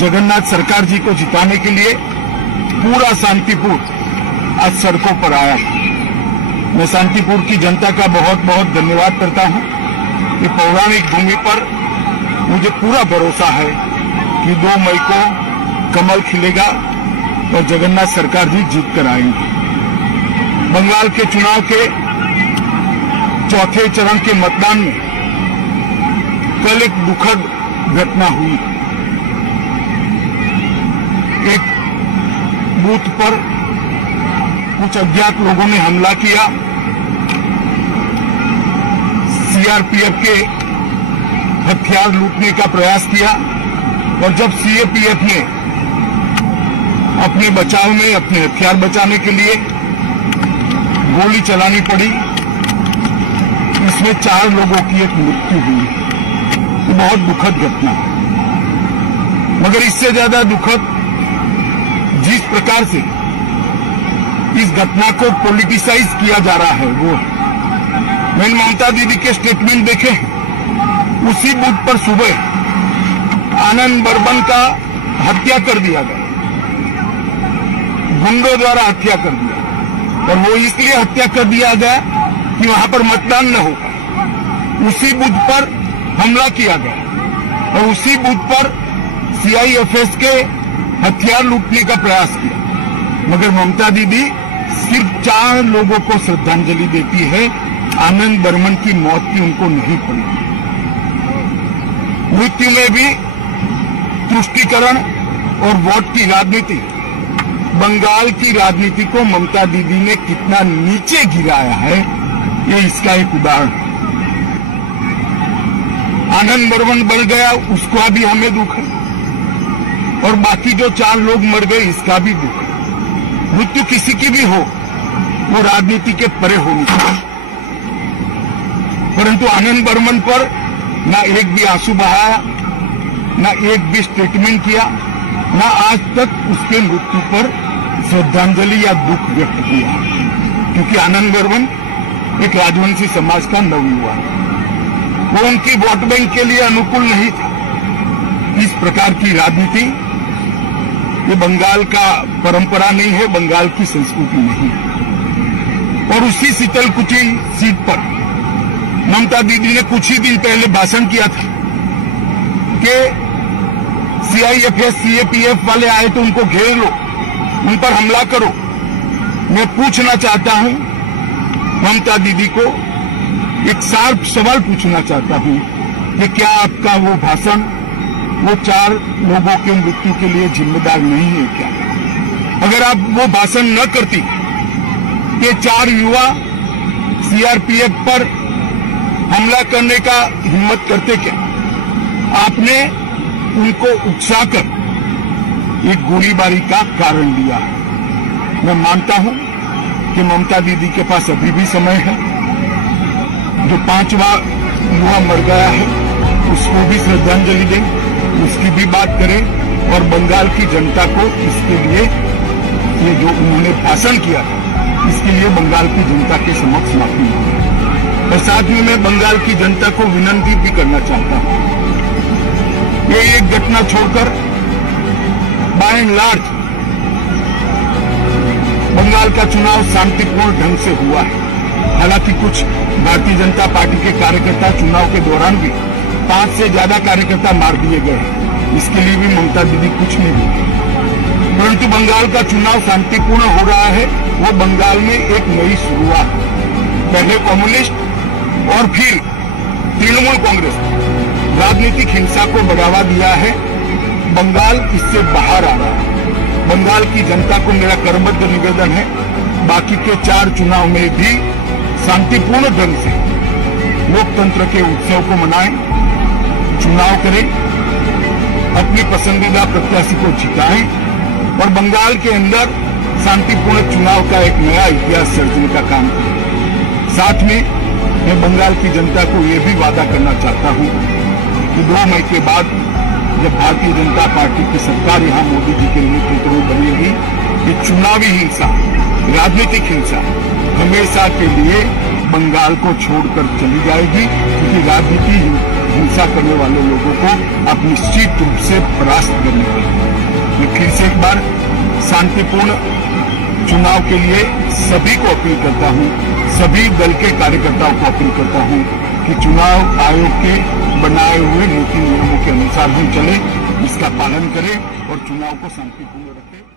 जगन्नाथ सरकार जी को जिताने के लिए पूरा शांतिपुर आज सड़कों पर आया। मैं शांतिपुर की जनता का बहुत बहुत धन्यवाद करता हूं कि पौराणिक भूमि पर मुझे पूरा भरोसा है कि 2 मई को कमल खिलेगा और जगन्नाथ सरकार जी जीत कर आएंगे। बंगाल के चुनाव के चौथे चरण के मतदान में कल एक दुखद घटना हुई। एक बूथ पर कुछ अज्ञात लोगों ने हमला किया। सीआरपीएफ के हथियार लूटने का प्रयास किया और जब सीआरपीएफ ने अपने बचाव में अपने हथियार बचाने के लिए गोली चलानी पड़ी, इसमें 4 लोगों की एक मृत्यु हुई। तो बहुत दुखद घटना। मगर इससे ज्यादा दुखद जिस प्रकार से इस घटना को पॉलिटिसाइज किया जा रहा है वो। मैंने ममता दीदी के स्टेटमेंट देखे। उसी बूथ पर सुबह आनंद बर्मन का हत्या कर दिया गया, गुंडों द्वारा हत्या कर दिया, और वो इसलिए हत्या कर दिया गया कि वहां पर मतदान न होगा। उसी बूथ पर हमला किया गया और उसी बूथ पर सीआईएफएस के हथियार लूटने का प्रयास किया। मगर ममता दीदी सिर्फ 4 लोगों को श्रद्धांजलि देती है। आनंद बर्मन की मौत की उनको नहीं पड़ी। मृत्यु में भी तुष्टीकरण और वोट की राजनीति, बंगाल की राजनीति को ममता दीदी ने कितना नीचे गिराया है, ये इसका एक उदाहरण है। आनंद बर्मन बढ़ गया, उसका भी हमें दुख है, और बाकी जो 4 लोग मर गए इसका भी दुख है। मृत्यु किसी की भी हो, वो राजनीति के परे होनी चाहिए। परंतु आनंद बर्मन पर ना एक भी आंसू बहाया, ना एक भी स्टेटमेंट किया, ना आज तक उसके मृत्यु पर श्रद्धांजलि या दुख व्यक्त किया। क्योंकि आनंद बर्मन एक राजवंशी समाज का नवयुवा है, वो उनकी वोट बैंक के लिए अनुकूल नहीं था। इस प्रकार की राजनीति ये बंगाल का परंपरा नहीं है, बंगाल की संस्कृति नहीं है। और उसी शीतलकुची सीट पर ममता दीदी ने कुछ ही दिन पहले भाषण किया था कि सीआईएफएस सीएपीएफ वाले आए तो उनको घेर लो, उन पर हमला करो। मैं पूछना चाहता हूं ममता दीदी को, एक शार्प सवाल पूछना चाहता हूं कि क्या आपका वो भाषण वो 4 लोगों के मृत्यु के लिए जिम्मेदार नहीं है क्या? अगर आप वो भाषण न करती कि 4 युवा सीआरपीएफ पर हमला करने का हिम्मत करते क्या? आपने उनको उकसाकर एक गोलीबारी का कारण दिया। मैं मानता हूं कि ममता दीदी के पास अभी भी समय है। जो 5वां युवा मर गया है उसको भी श्रद्धांजलि दें, उसकी भी बात करें, और बंगाल की जनता को इसके लिए, ये जो उन्होंने भाषण किया इसके लिए बंगाल की जनता के समक्ष माफी मांगे। और साथ में मैं बंगाल की जनता को विनती भी करना चाहता हूं, ये एक घटना छोड़कर बाय एंड लार्ज बंगाल का चुनाव शांतिपूर्ण ढंग से हुआ है। हालांकि कुछ भारतीय जनता पार्टी के कार्यकर्ता चुनाव के दौरान भी 5 से ज्यादा कार्यकर्ता मार दिए गए, इसके लिए भी ममता दीदी कुछ नहीं बोली। परंतु बंगाल का चुनाव शांतिपूर्ण हो रहा है, वो बंगाल में एक नई शुरुआत। पहले कम्युनिस्ट और फिर तृणमूल कांग्रेस राजनीतिक हिंसा को बढ़ावा दिया है। बंगाल इससे बाहर आ रहा है। बंगाल की जनता को मेरा करबद्ध निवेदन है, बाकी के 4 चुनाव में भी शांतिपूर्ण ढंग से लोकतंत्र के उत्सव को मनाएं, चुनाव करें, अपनी पसंदीदा प्रत्याशी को जिताएं और बंगाल के अंदर शांतिपूर्ण चुनाव का एक नया इतिहास सर्जने का काम करें। साथ में मैं बंगाल की जनता को ये भी वादा करना चाहता हूं कि 2 मई के बाद जब भारतीय जनता पार्टी की सरकार यहां मोदी जी के नेतृत्व में बनेगी, कि चुनावी हिंसा, राजनीतिक हिंसा हमेशा के लिए बंगाल को छोड़कर चली जाएगी। क्योंकि राजनीति हिंसा करने वाले लोगों को आप निश्चित रूप से परास्त करने वाले हैं। मैं फिर से एक बार शांतिपूर्ण चुनाव के लिए सभी को अपील करता हूं, सभी दल के कार्यकर्ताओं को अपील करता हूं कि चुनाव आयोग के बनाए हुए नीति नियमों के अनुसार हम चले, इसका पालन करें और चुनाव को शांतिपूर्ण रखें।